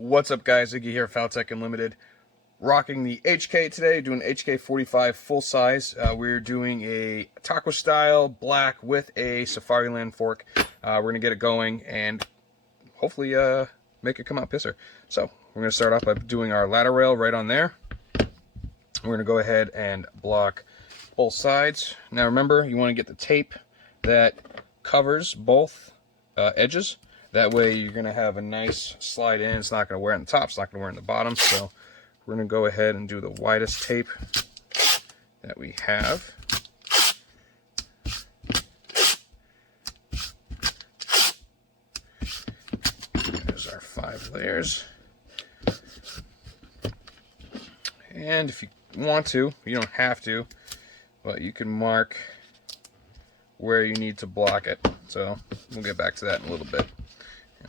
What's up, guys? Iggy here, Faltac Unlimited. Rocking the HK today, doing HK 45 full size. We're doing a taco style black with a Safariland Fork. We're going to get it going and hopefully make it come out pisser. So we're going to start off by doing our ladder rail right on there. We're going to go ahead and block both sides. Now remember, you want to get the tape that covers both edges. That way you're going to have a nice slide in. It's not going to wear on the top, it's not going to wear on the bottom. So we're going to go ahead and do the widest tape that we have. There's our 5 layers. And if you want to, you don't have to, but you can mark where you need to block it. So we'll get back to that in a little bit.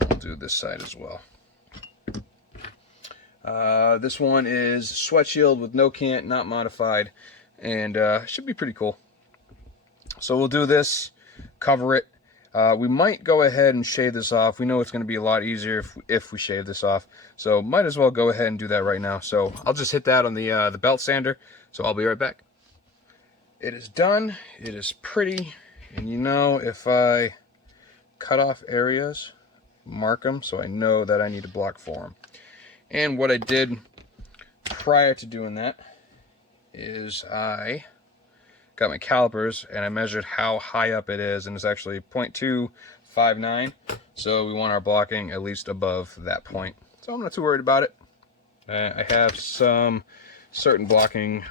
And we'll do this side as well. This one is sweat shield with no cant, not modified, and should be pretty cool. So we'll do this, cover it. We might go ahead and shave this off. We know it's going to be a lot easier if we shave this off. So might as well go ahead and do that right now. So I'll just hit that on the belt sander. So I'll be right back. It is done. It is pretty. And you know, if I cut off areas, mark them so I know that I need to block for them. And what I did prior to doing that is I got my calipers and I measured how high up it is, and it's actually 0.259. So we want our blocking at least above that point. So I'm not too worried about it. I have some certain blocking,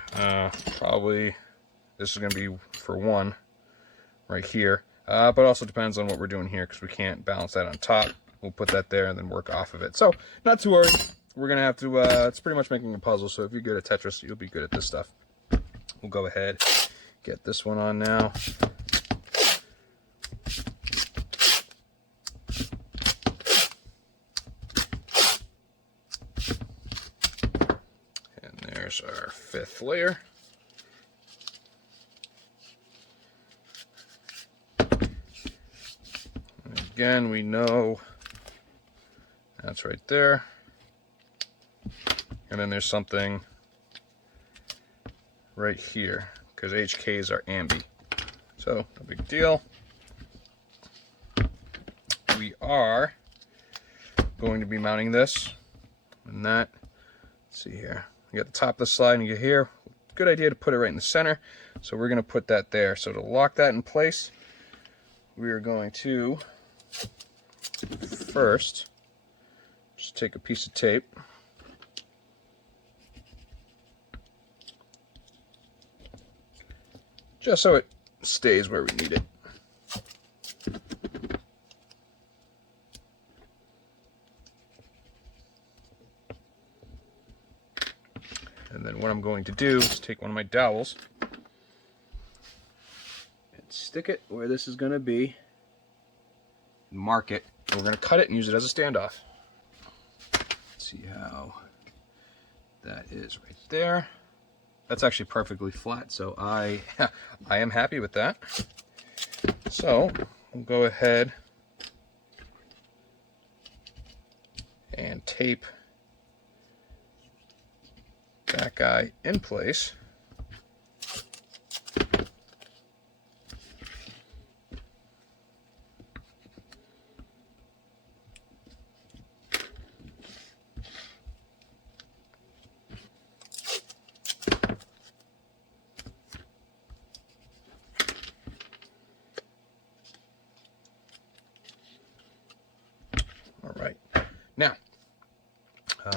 probably this is going to be for one right here. But it also depends on what we're doing here, because we can't balance that on top. We'll put that there and then work off of it. So not too worried. We're going to have to, it's pretty much making a puzzle. So if you're good at Tetris, you'll be good at this stuff. We'll go ahead, get this one on now. And there's our 5th layer. And again, we know that's right there. And then there's something right here, because HKs are ambi. So, no big deal. We are going to be mounting this and that. Let's see here. You got the top of the slide and you get here. Good idea to put it right in the center. So we're going to put that there. So to lock that in place, we are going to first just take a piece of tape. Just so it stays where we need it. And then what I'm going to do is take one of my dowels and stick it where this is going to be, mark it, and we're going to cut it and use it as a standoff. Let's see how that is right there. That's actually perfectly flat, so I am happy with that. So we'll go ahead and tape that guy in place. Alright, now,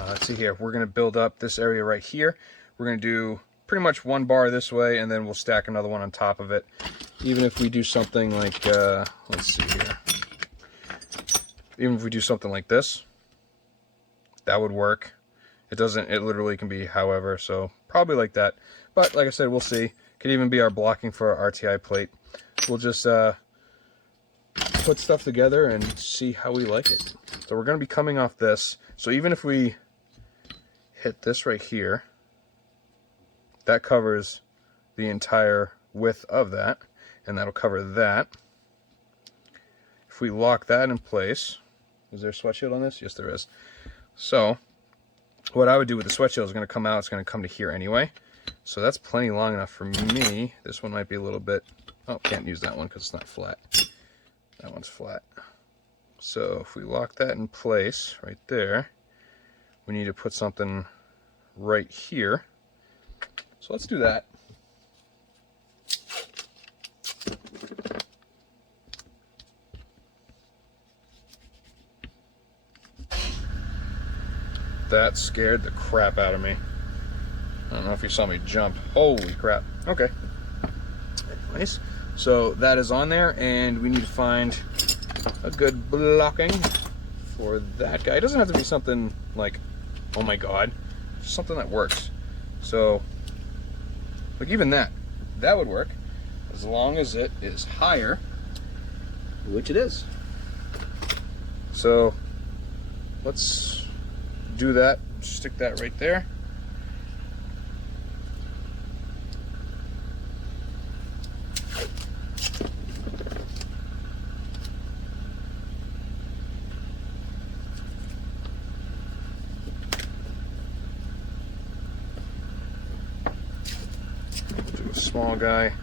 let's see here. We're going to build up this area right here. We're going to do pretty much one bar this way, and then we'll stack another one on top of it. Even if we do something like, let's see here. Even if we do something like this, that would work. It doesn't, it literally can be however, so probably like that. But like I said, we'll see. Could even be our blocking for our RTI plate. We'll just put stuff together and see how we like it. So we're going to be coming off this. So even if we hit this right here, that covers the entire width of that, and that'll cover that. If we lock that in place, is there a sweat shield on this? Yes, there is. So what I would do with the sweat shield is going to come out, it's going to come to here anyway. So that's plenty long enough for me. This one might be a little bit, oh, can't use that one because it's not flat. That one's flat. So if we lock that in place right there, we need to put something right here. So let's do that. That scared the crap out of me. I don't know if you saw me jump. Holy crap. Okay. Nice. So that is on there, and we need to find a good blocking for that guy. It doesn't have to be something like, oh my god, just something that works. So, like even that would work as long as it is higher, which it is. So let's do that. Stick that right there. Do a small guy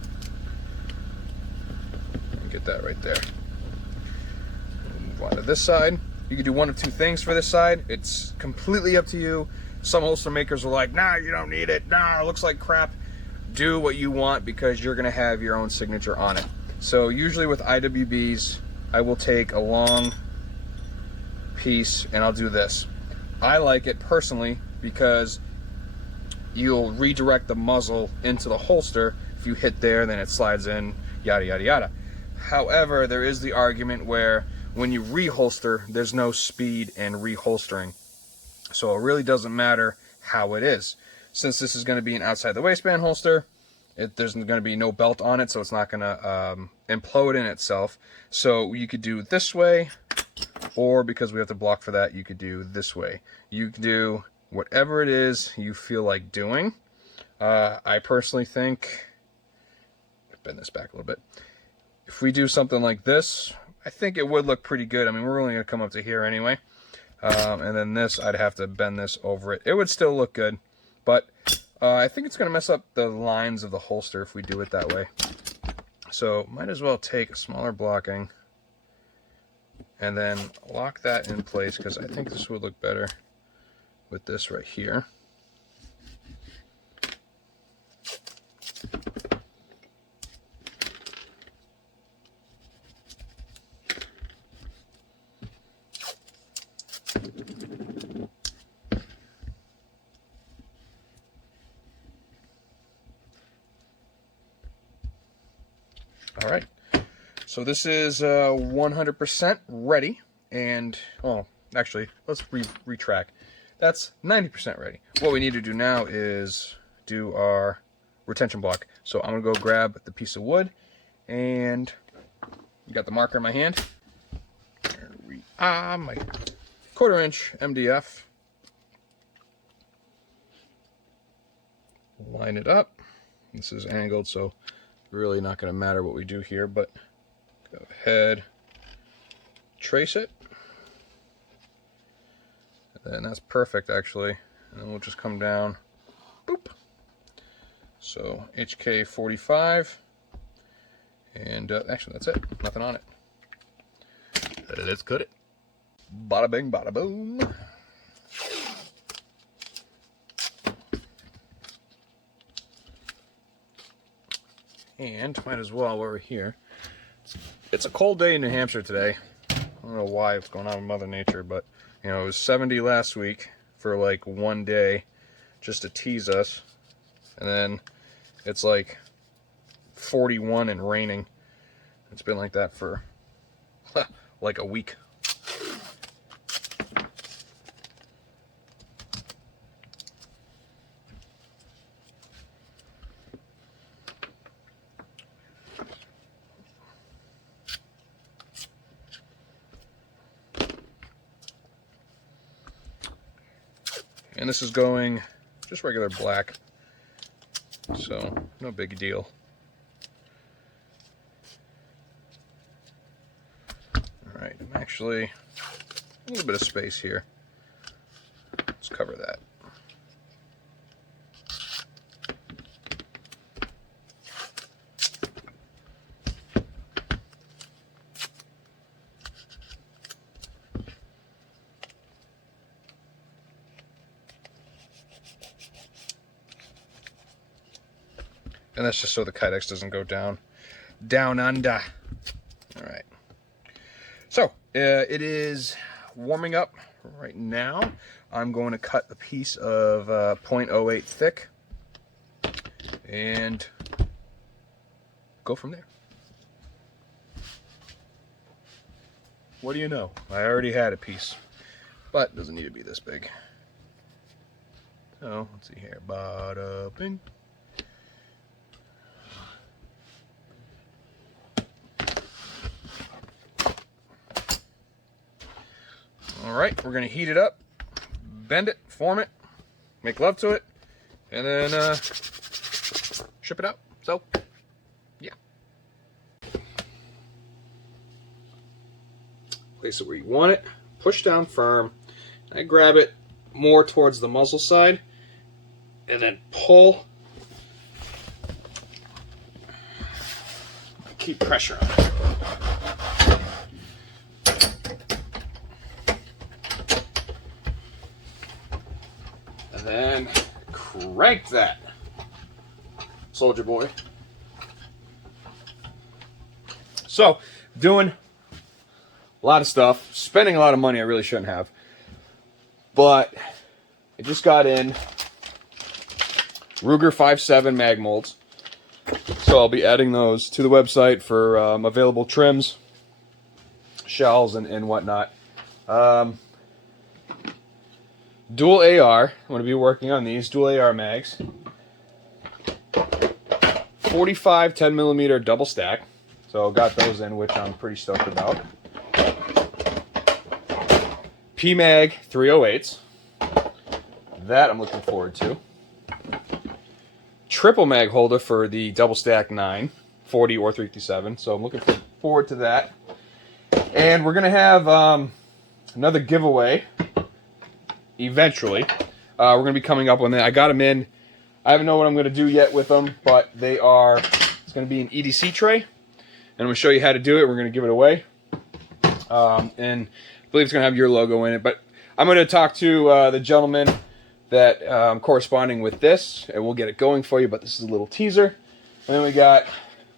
and get that right there. Move on to this side. You can do one of two things for this side. It's completely up to you. Some holster makers are like, nah, you don't need it. Nah, it looks like crap. Do what you want because you're gonna have your own signature on it. So usually with IWBs, I will take a long piece and I'll do this. I like it personally because you'll redirect the muzzle into the holster. If you hit there, then it slides in, yada, yada, yada. However, there is the argument where when you reholster, there's no speed in reholstering. So it really doesn't matter how it is. Since this is going to be an outside the waistband holster, there's going to be no belt on it, so it's not going to implode in itself. So you could do it this way, or because we have to block for that, you could do this way. You can do whatever it is you feel like doing. I personally think, bend this back a little bit. If we do something like this, I think it would look pretty good. I mean, we're only going to come up to here anyway. And then this, I'd have to bend this over it. It would still look good, but I think it's going to mess up the lines of the holster if we do it that way. So might as well take a smaller blocking and then lock that in place because I think this would look better with this right here. All right, so this is 100% ready, and, oh, actually, let's retract. That's 90% ready. What we need to do now is do our retention block. So I'm gonna go grab the piece of wood, and got the marker in my hand. There we are, my 1/4 inch MDF. Line it up. This is angled, so really not going to matter what we do here, but go ahead, trace it, and that's perfect actually. And then we'll just come down, boop. So HK 45, and actually that's it, nothing on it. Let's cut it. Bada bing, bada boom. And might as well while we're here. It's a cold day in New Hampshire today. I don't know why, what's going on with Mother Nature, but you know, it was 70 last week for like one day just to tease us. And then it's like 41 and raining. It's been like that for like a week. And this is going just regular black, so no big deal. All right, I'm actually a little bit of space here. cover that. And that's just so the Kydex doesn't go down under. All right. So it is warming up right now. I'm going to cut a piece of 0.08 thick and go from there. What do you know? I already had a piece, but it doesn't need to be this big. So let's see here. Bada bing. All right, we're gonna heat it up, bend it, form it, make love to it, and then ship it out. So, yeah. Place it where you want it, push down firm. I grab it more towards the muzzle side, and then pull. Keep pressure on it. And then crank that, soldier boy. So, doing a lot of stuff, spending a lot of money I really shouldn't have. But I just got in Ruger 5.7 mag molds. So I'll be adding those to the website for available trims, shells, and whatnot. Dual AR, I'm going to be working on these dual AR mags. 45 10mm double stack. So got those in, which I'm pretty stoked about. PMag 308s. That I'm looking forward to. Triple mag holder for the double stack 9, 40 or 357. So I'm looking forward to that. And we're going to have another giveaway eventually. We're going to be coming up on that. I got them in. I haven't know what I'm going to do yet with them, but they are, it's going to be an EDC tray. And I'm going to show you how to do it. We're going to give it away. And I believe it's going to have your logo in it. But I'm going to talk to the gentleman that I'm corresponding with this, and we'll get it going for you. But this is a little teaser. And then we got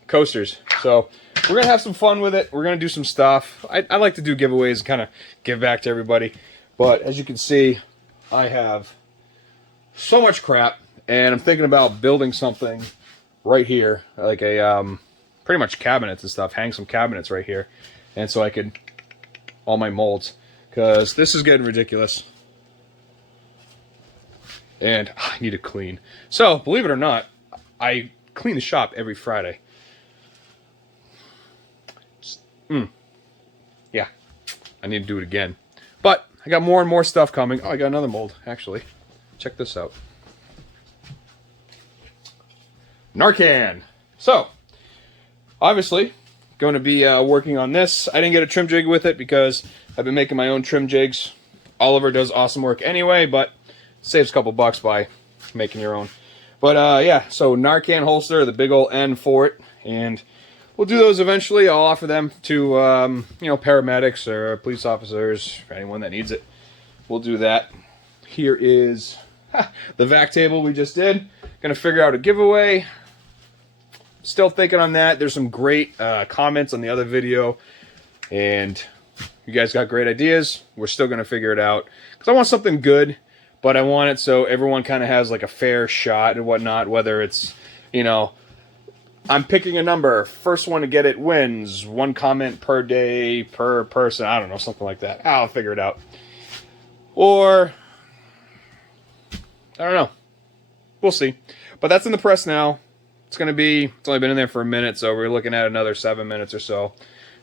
coasters. So we're going to have some fun with it. We're going to do some stuff. I like to do giveaways and kind of give back to everybody. But as you can see, I have so much crap. And I'm thinking about building something right here. Like a, pretty much cabinets and stuff. Hang some cabinets right here. And so I could, all my molds. Because this is getting ridiculous. And I need to clean. So, believe it or not, I clean the shop every Friday. Yeah, I need to do it again. But I got more and more stuff coming. Oh, I got another mold, actually. Check this out. Narcan. So, obviously, going to be working on this. I didn't get a trim jig with it because I've been making my own trim jigs. Oliver does awesome work anyway, but saves a couple bucks by making your own. But yeah, so Narcan holster, the big old N for it, and we'll do those eventually. I'll offer them to you know, paramedics or police officers, for anyone that needs it. We'll do that. Here is the vac table we just did. Gonna figure out a giveaway. Still thinking on that. There's some great comments on the other video, and you guys got great ideas. We're still gonna figure it out because I want something good. But I want it so everyone kind of has like a fair shot and whatnot, whether it's, you know, I'm picking a number, first one to get it wins, 1 comment per day, per person, I don't know, something like that. I'll figure it out. Or, I don't know. We'll see. But that's in the press now. It's going to be, it's only been in there for a minute, so we're looking at another 7 minutes or so.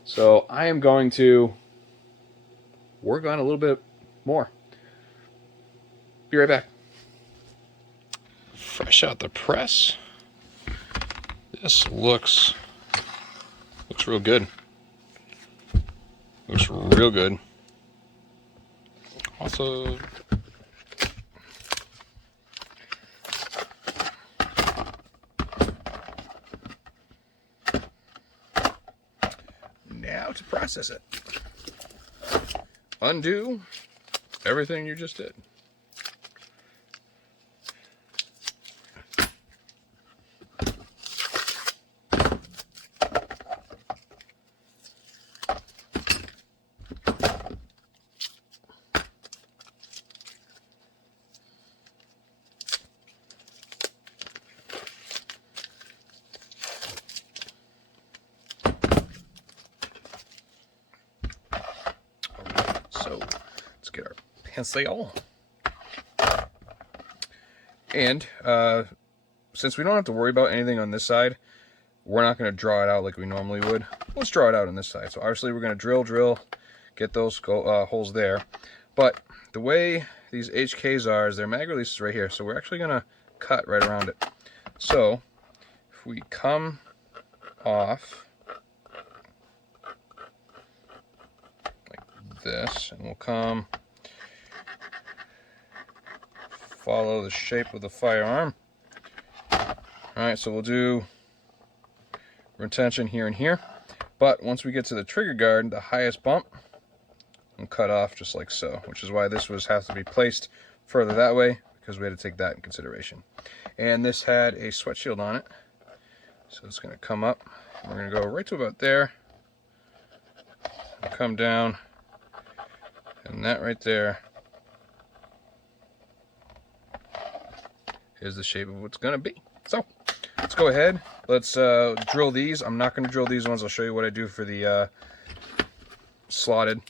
So I am going to work on a little bit more. Be right back. Fresh out the press. This looks real good. Looks real good. Also, process it. Undo everything you just did. So let's get our pencil. And since we don't have to worry about anything on this side, we're not going to draw it out like we normally would. Let's draw it out on this side. So obviously we're going to drill, get those holes there. But the way these HKs are is their mag release is right here. So we're actually going to cut right around it. So if we come off like this, and we'll come follow the shape of the firearm. Alright, so we'll do retention here and here. But once we get to the trigger guard, the highest bump, we'll cut off just like so, which is why this has to be placed further that way, because we had to take that in consideration. And this had a sweat shield on it. So it's going to come up. We're going to go right to about there. Come down. And that right there is the shape of what's going to be. So let's go ahead. Let's drill these. I'm not going to drill these ones. I'll show you what I do for the slotted.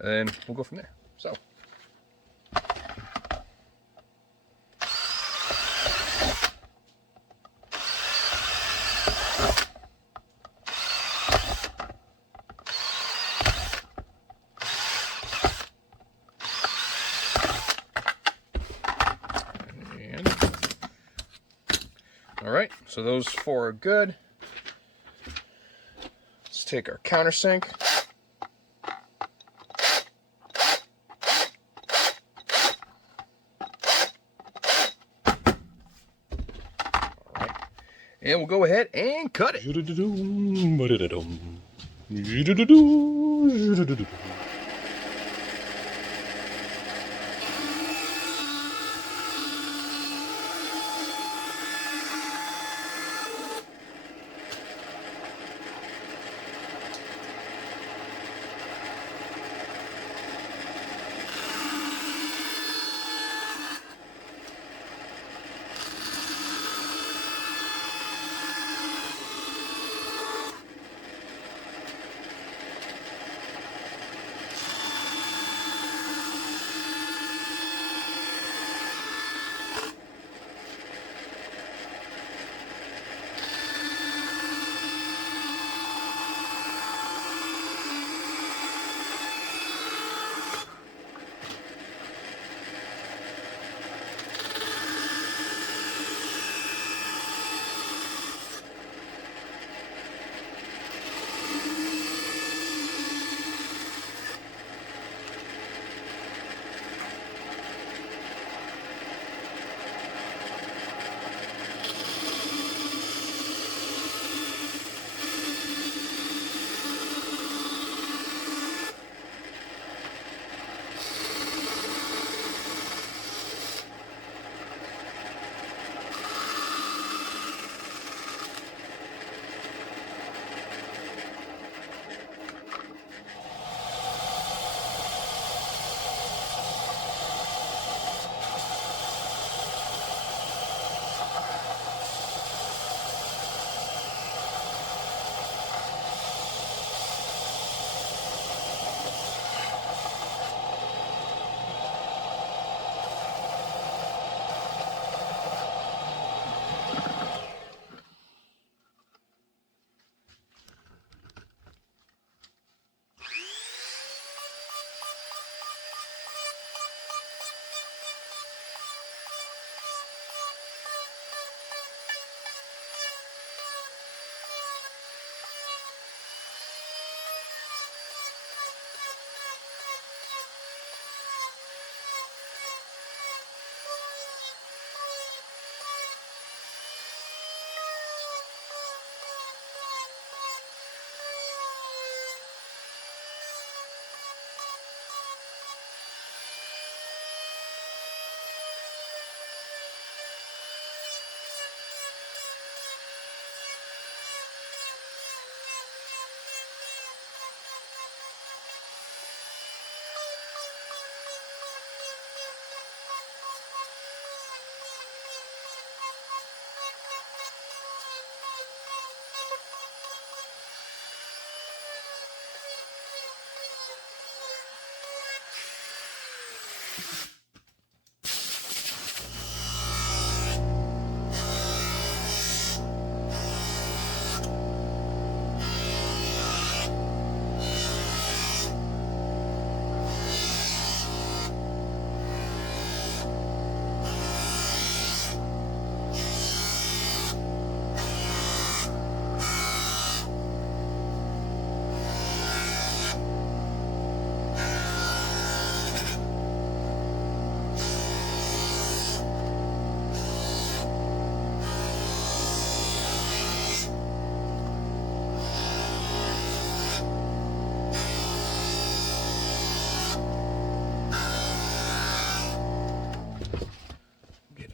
And we'll go from there. So. Alright, so those four are good. Let's take our countersink. Alright. And we'll go ahead and cut it.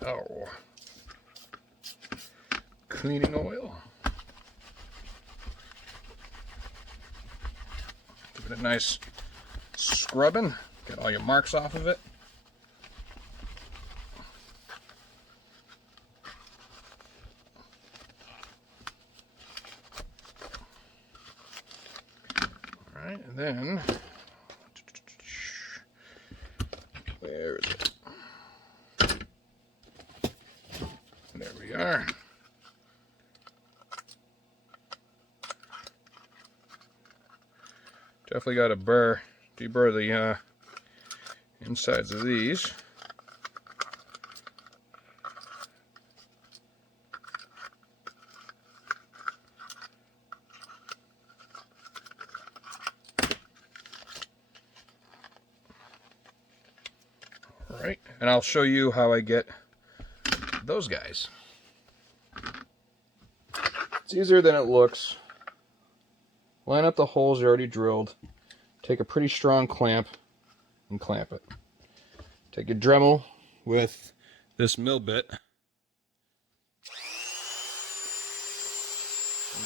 Our cleaning oil. Give it a nice scrubbing. Get all your marks off of it. All right, and then where is it? There we are. Definitely got to deburr the insides of these. All right, and I'll show you how I get those guys. It's easier than it looks. Line up the holes you already drilled. Take a pretty strong clamp and clamp it. Take a Dremel with this mill bit and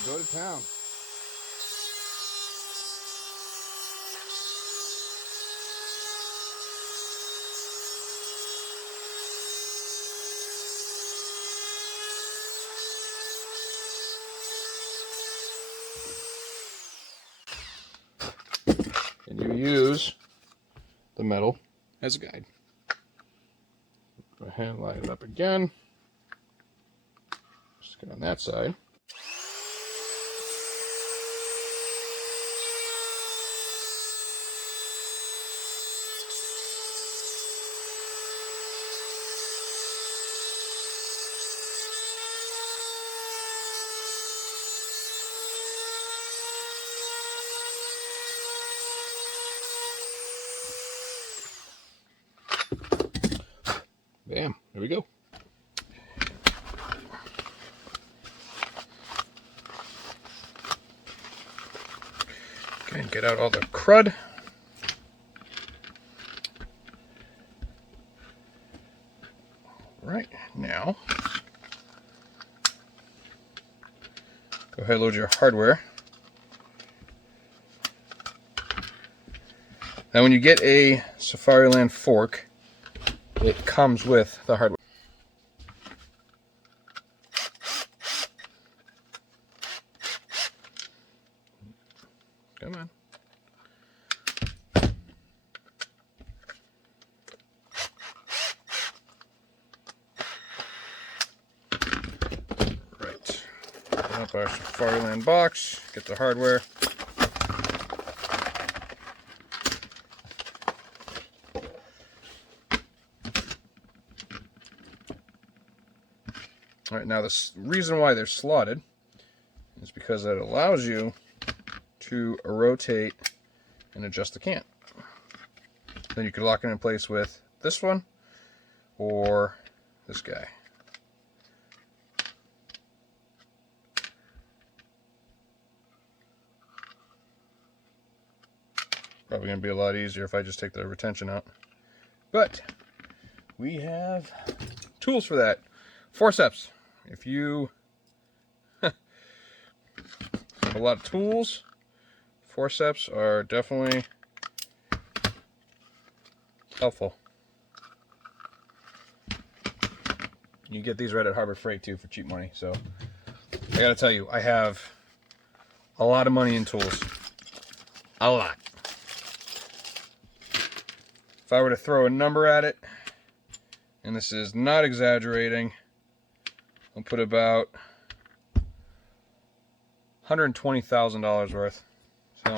go to town. And you use the metal as a guide. Go ahead and line it up again. Just get on that side. Bam, there we go. Okay, get out all the crud. Right, now, go ahead and load your hardware. Now when you get a Safariland Fork, it comes with the hardware. Come on. Right. Open up our Safariland box, get the hardware. All right, now the reason why they're slotted is because it allows you to rotate and adjust the cant. Then you can lock it in place with this one or this guy. Probably going to be a lot easier if I just take the retention out. But we have tools for that. Forceps. If you have a lot of tools, forceps are definitely helpful. You get these right at Harbor Freight too for cheap money. So I gotta tell you, I have a lot of money in tools. A lot. If I were to throw a number at it, and this is not exaggerating, I'll put about $120,000 worth. So,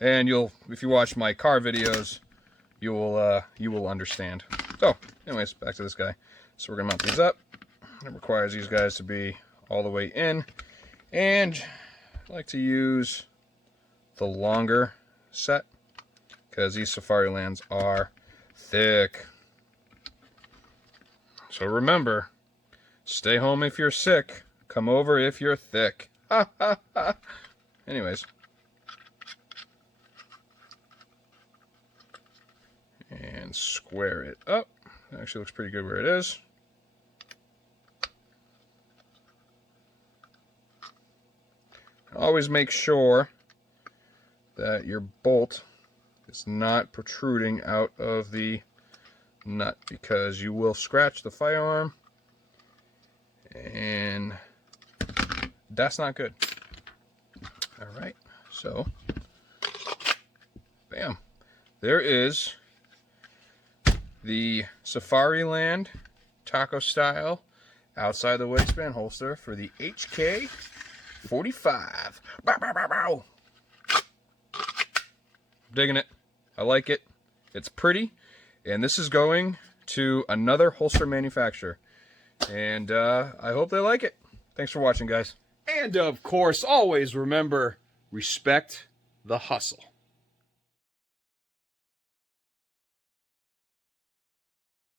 and if you watch my car videos, you will understand. So, anyways, back to this guy. So we're gonna mount these up. It requires these guys to be all the way in, and I like to use the longer set because these Safarilands are thick. So remember, stay home if you're sick, come over if you're thick. Ha ha ha. Anyways. And square it up. Actually looks pretty good where it is. Always make sure that your bolt is not protruding out of the nut, because you will scratch the firearm, and that's not good. Alright, so bam. There is the Safariland taco style outside the waistband holster for the HK 45. Bow, bow, bow, bow. Digging it. I like it. It's pretty. And this is going to another holster manufacturer. And I hope they like it. Thanks for watching, guys. And of course, always remember, respect the hustle.